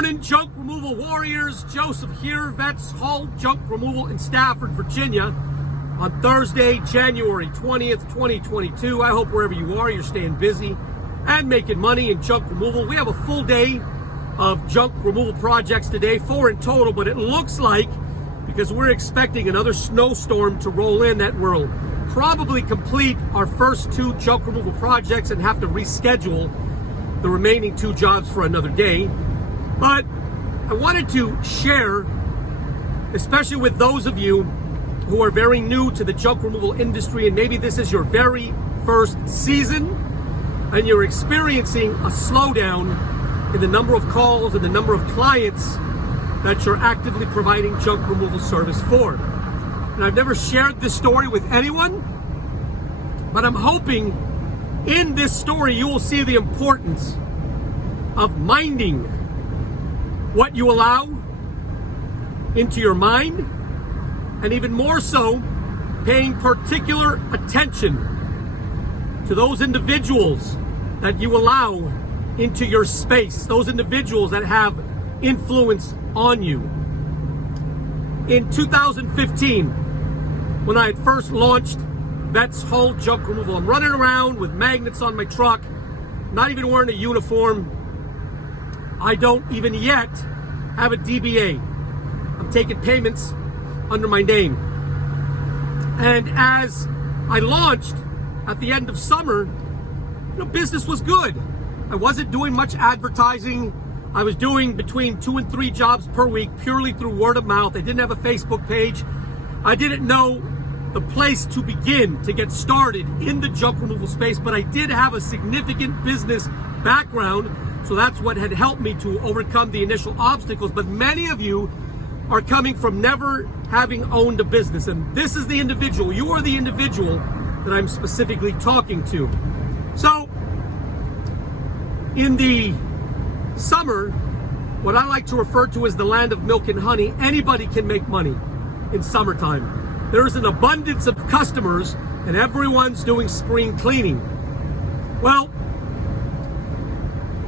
morning, junk removal warriors. Joseph here, VetsHaulJunk Removal in Stafford, Virginia, on Thursday, January 20th, 2022. I hope wherever you are, you're staying busy and making money in junk removal. We have a full day of junk removal projects today, 4 in total, but it looks like, because we're expecting another snowstorm to roll in, that we'll probably complete our first 2 junk removal projects and have to reschedule the remaining 2 jobs for another day. But I wanted to share, especially with those of you who are very new to the junk removal industry, and maybe this is your very first season and you're experiencing a slowdown in the number of calls and the number of clients that you're actively providing junk removal service for. And I've never shared this story with anyone, but I'm hoping in this story you will see the importance of minding what you allow into your mind, and even more so, paying particular attention to those individuals that you allow into your space, those individuals that have influence on you. In 2015, when I had first launched VetsHaulJunk Removal, I'm running around with magnets on my truck, not even wearing a uniform. I don't even yet have a DBA. I'm taking payments under my name. And as I launched at the end of summer, business was good. I wasn't doing much advertising. I was doing between 2 and 3 jobs per week, purely through word of mouth. I didn't have a Facebook page. I didn't know the place to begin to get started in the junk removal space, but I did have a significant business background, so that's what had helped me to overcome the initial obstacles. But many of you are coming from never having owned a business, and this is the individual, you are the individual that I'm specifically talking to. So, in the summer, what I like to refer to as the land of milk and honey, anybody can make money in summertime. There is an abundance of customers and everyone's doing spring cleaning. Well,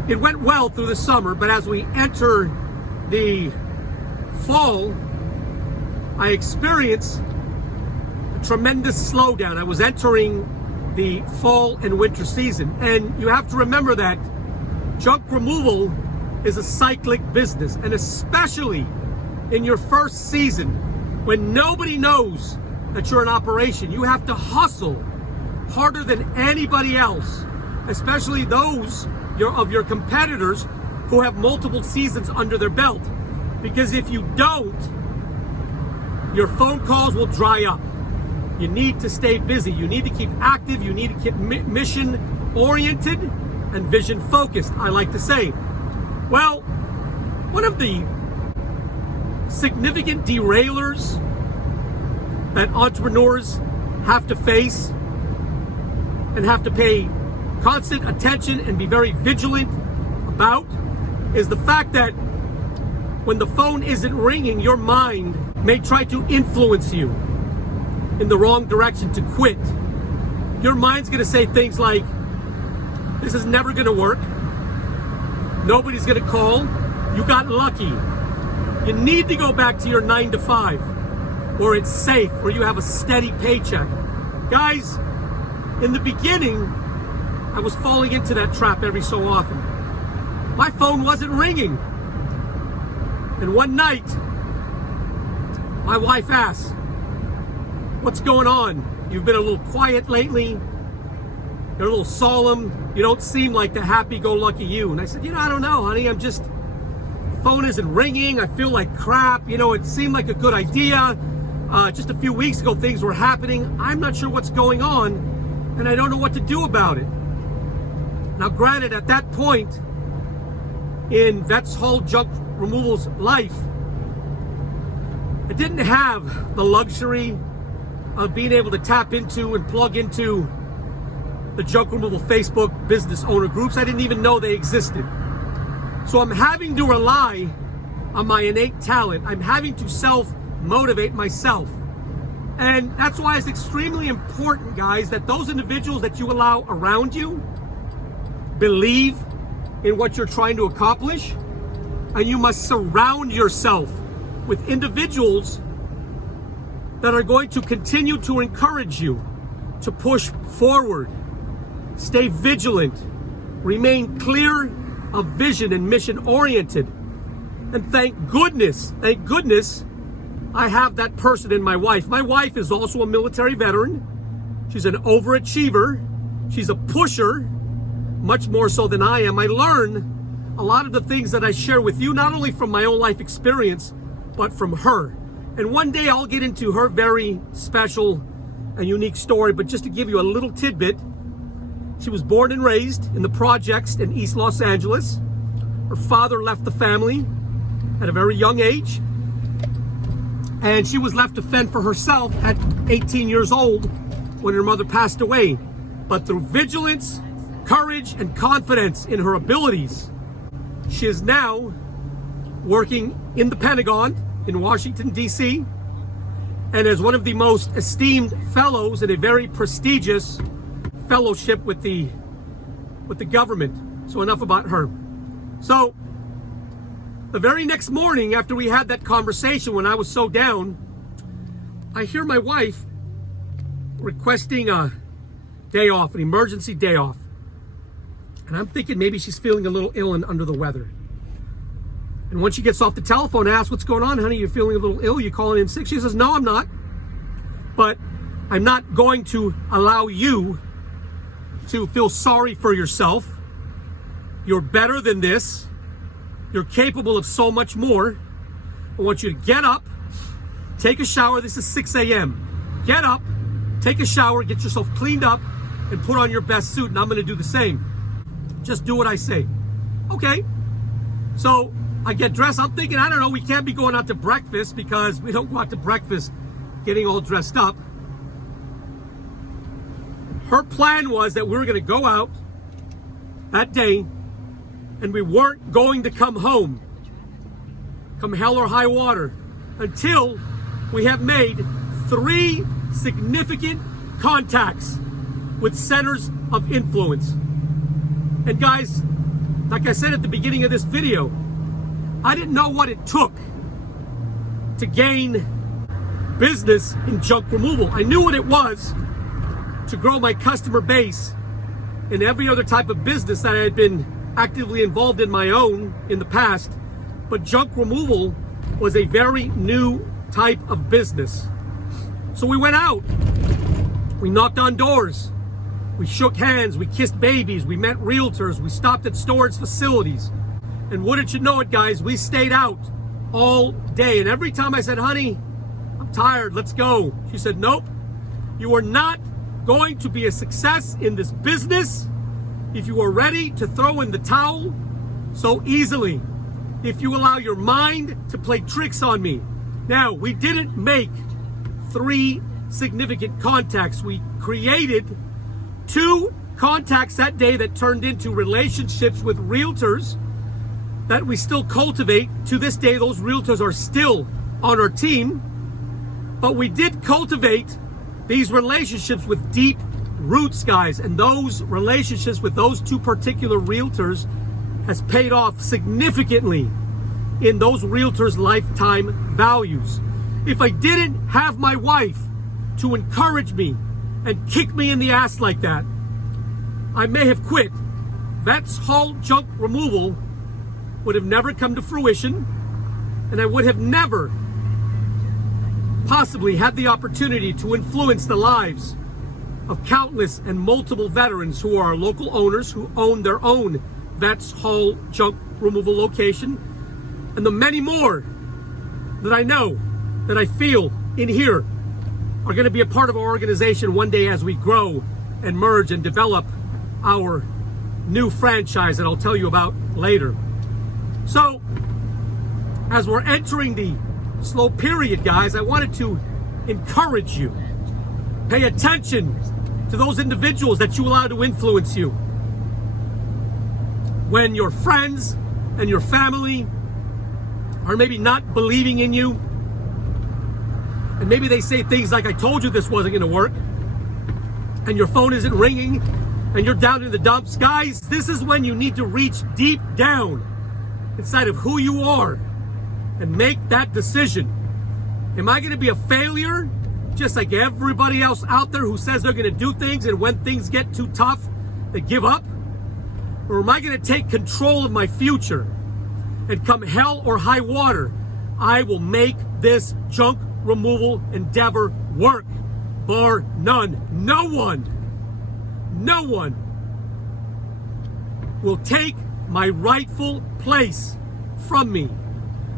it went well through the summer, but as we enter the fall, I experienced a tremendous slowdown. I was entering the fall and winter season, and you have to remember that junk removal is a cyclic business, and especially in your first season, when nobody knows that you're in operation, you have to hustle harder than anybody else, especially those of your competitors who have multiple seasons under their belt. Because if you don't, your phone calls will dry up. You need to stay busy. You need to keep active. You need to keep mission oriented and vision focused, I like to say. Well, one of the significant derailers that entrepreneurs have to face and have to pay constant attention and be very vigilant about is the fact that when the phone isn't ringing, your mind may try to influence you in the wrong direction to quit. Your mind's gonna say things like, this is never gonna work. Nobody's gonna call. You got lucky. You need to go back to your 9 to 5, where it's safe, where you have a steady paycheck. Guys, in the beginning, I was falling into that trap every so often. My phone wasn't ringing. And one night, my wife asked, what's going on? You've been a little quiet lately. You're a little solemn. You don't seem like the happy-go-lucky you. And I said, I don't know, honey. The phone isn't ringing. I feel like crap. It seemed like a good idea. Just a few weeks ago, things were happening. I'm not sure what's going on, and I don't know what to do about it. Now, granted, at that point in VetsHaulJunk Removal's life, I didn't have the luxury of being able to tap into and plug into the junk removal Facebook business owner groups. I didn't even know they existed. So I'm having to rely on my innate talent. I'm having to self-motivate myself. And that's why it's extremely important, guys, that those individuals that you allow around you believe in what you're trying to accomplish, And you must surround yourself with individuals that are going to continue to encourage you to push forward. Stay vigilant. Remain clear of vision and mission oriented. And thank goodness, I have that person in my wife. My wife is also a military veteran. She's an overachiever. She's a pusher, much more so than I am. I learn a lot of the things that I share with you, not only from my own life experience, but from her. And one day I'll get into her very special and unique story, but just to give you a little tidbit, she was born and raised in the projects in East Los Angeles. Her father left the family at a very young age, and she was left to fend for herself at 18 years old when her mother passed away. But through vigilance, courage, and confidence in her abilities, she is now working in the Pentagon in Washington, D.C., and as one of the most esteemed fellows in a very prestigious fellowship with the government. So enough about her. So the very next morning after we had that conversation, when I was so down, I hear my wife requesting a day off, an emergency day off. And I'm thinking maybe she's feeling a little ill and under the weather. And when she gets off the telephone, I ask, what's going on, honey? You're feeling a little ill? You calling in sick? She says, no, I'm not. But I'm not going to allow you to feel sorry for yourself. You're better than this. You're capable of so much more. I want you to get up, take a shower. This is 6 a.m. Get up, take a shower, get yourself cleaned up, and put on your best suit, and I'm going to do the same. Just do what I say. Okay. So I get dressed. I'm thinking, I don't know, we can't be going out to breakfast because we don't go out to breakfast getting all dressed up. Her plan was that we were going to go out that day and we weren't going to come home, come hell or high water, until we have made 3 significant contacts with centers of influence. And guys, like I said at the beginning of this video, I didn't know what it took to gain business in junk removal. I knew what it was to grow my customer base in every other type of business that I had been actively involved in my own in the past. But junk removal was a very new type of business. So we went out, we knocked on doors, we shook hands, we kissed babies, we met realtors, we stopped at storage facilities. And wouldn't you know it, guys, we stayed out all day. And every time I said, honey, I'm tired, let's go, she said, nope, you are not going to be a success in this business if you are ready to throw in the towel so easily, if you allow your mind to play tricks on me. Now, we didn't make 3 significant contacts. We created 2 contacts that day that turned into relationships with realtors that we still cultivate. To this day, those realtors are still on our team. But we did cultivate these relationships with deep roots, guys. And those relationships with those 2 particular realtors has paid off significantly in those realtors' lifetime values. If I didn't have my wife to encourage me and kick me in the ass like that, I may have quit. VetsHaulJunk Removal would have never come to fruition, and I would have never possibly had the opportunity to influence the lives of countless and multiple veterans who are our local owners, who own their own VetsHaulJunk Removal location, and the many more that I know, that I feel in here, are going to be a part of our organization one day as we grow and merge and develop our new franchise that I'll tell you about later. So, as we're entering the slow period, guys, I wanted to encourage you. Pay attention to those individuals that you allow to influence you. When your friends and your family are maybe not believing in you, and maybe they say things like, I told you this wasn't going to work, and your phone isn't ringing, and you're down in the dumps. Guys, this is when you need to reach deep down inside of who you are and make that decision. Am I going to be a failure just like everybody else out there who says they're going to do things and when things get too tough, they give up? Or am I going to take control of my future and come hell or high water, I will make this junk removal endeavor work, bar none. No one will take my rightful place from me.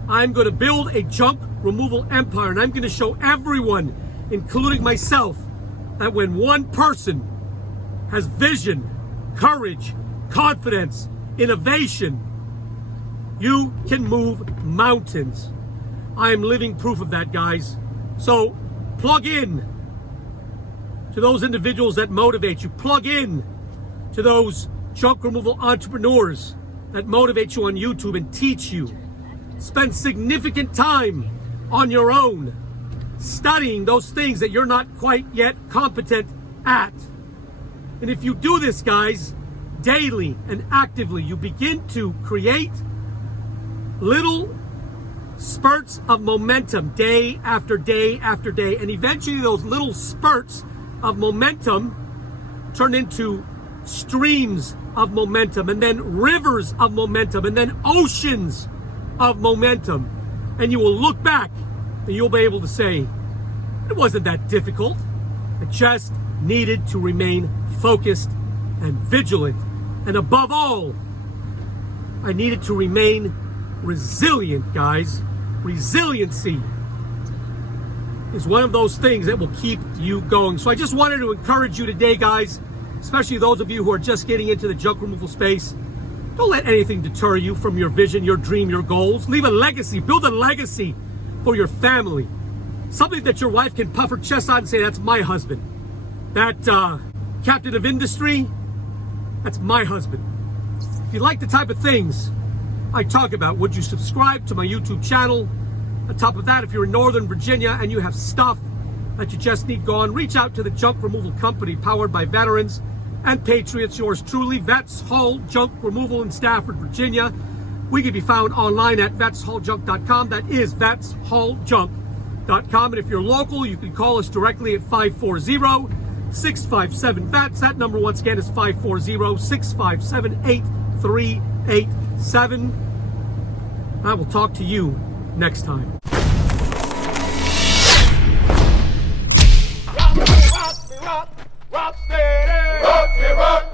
I'm going to build a junk removal empire, and I'm going to show everyone, including myself, that when one person has vision, courage, confidence, innovation, you can move mountains. I am living proof of that, guys. So plug in to those individuals that motivate you. Plug in to those junk removal entrepreneurs that motivate you on YouTube and teach you. Spend significant time on your own studying those things that you're not quite yet competent at. And if you do this, guys, daily and actively, you begin to create little spurts of momentum day after day after day. And eventually those little spurts of momentum turn into streams of momentum, and then rivers of momentum, and then oceans of momentum. And you will look back and you'll be able to say, it wasn't that difficult. I just needed to remain focused and vigilant. And above all, I needed to remain resilient, guys. Resiliency is one of those things that will keep you going. So I just wanted to encourage you today, guys, especially those of you who are just getting into the junk removal space. Don't let anything deter you from your vision, your dream, your goals. Leave a legacy. Build a legacy for your family. Something that your wife can puff her chest on and say, that's my husband. That captain of industry, that's my husband. If you like the type of things I talk about, would you subscribe to my YouTube channel? On top of that, if you're in Northern Virginia and you have stuff that you just need gone, reach out to the Junk Removal Company, powered by veterans and patriots. Yours truly, VetsHaulJunk Removal in Stafford, Virginia. We can be found online at VetsHaulJunk.com. That is VetsHaulJunk.com. And if you're local, you can call us directly at 540-657-VETS. That number, once again, is 540-657-8387. I will talk to you next time. Rock, rock, rock, rock, steady. Rock me, rock.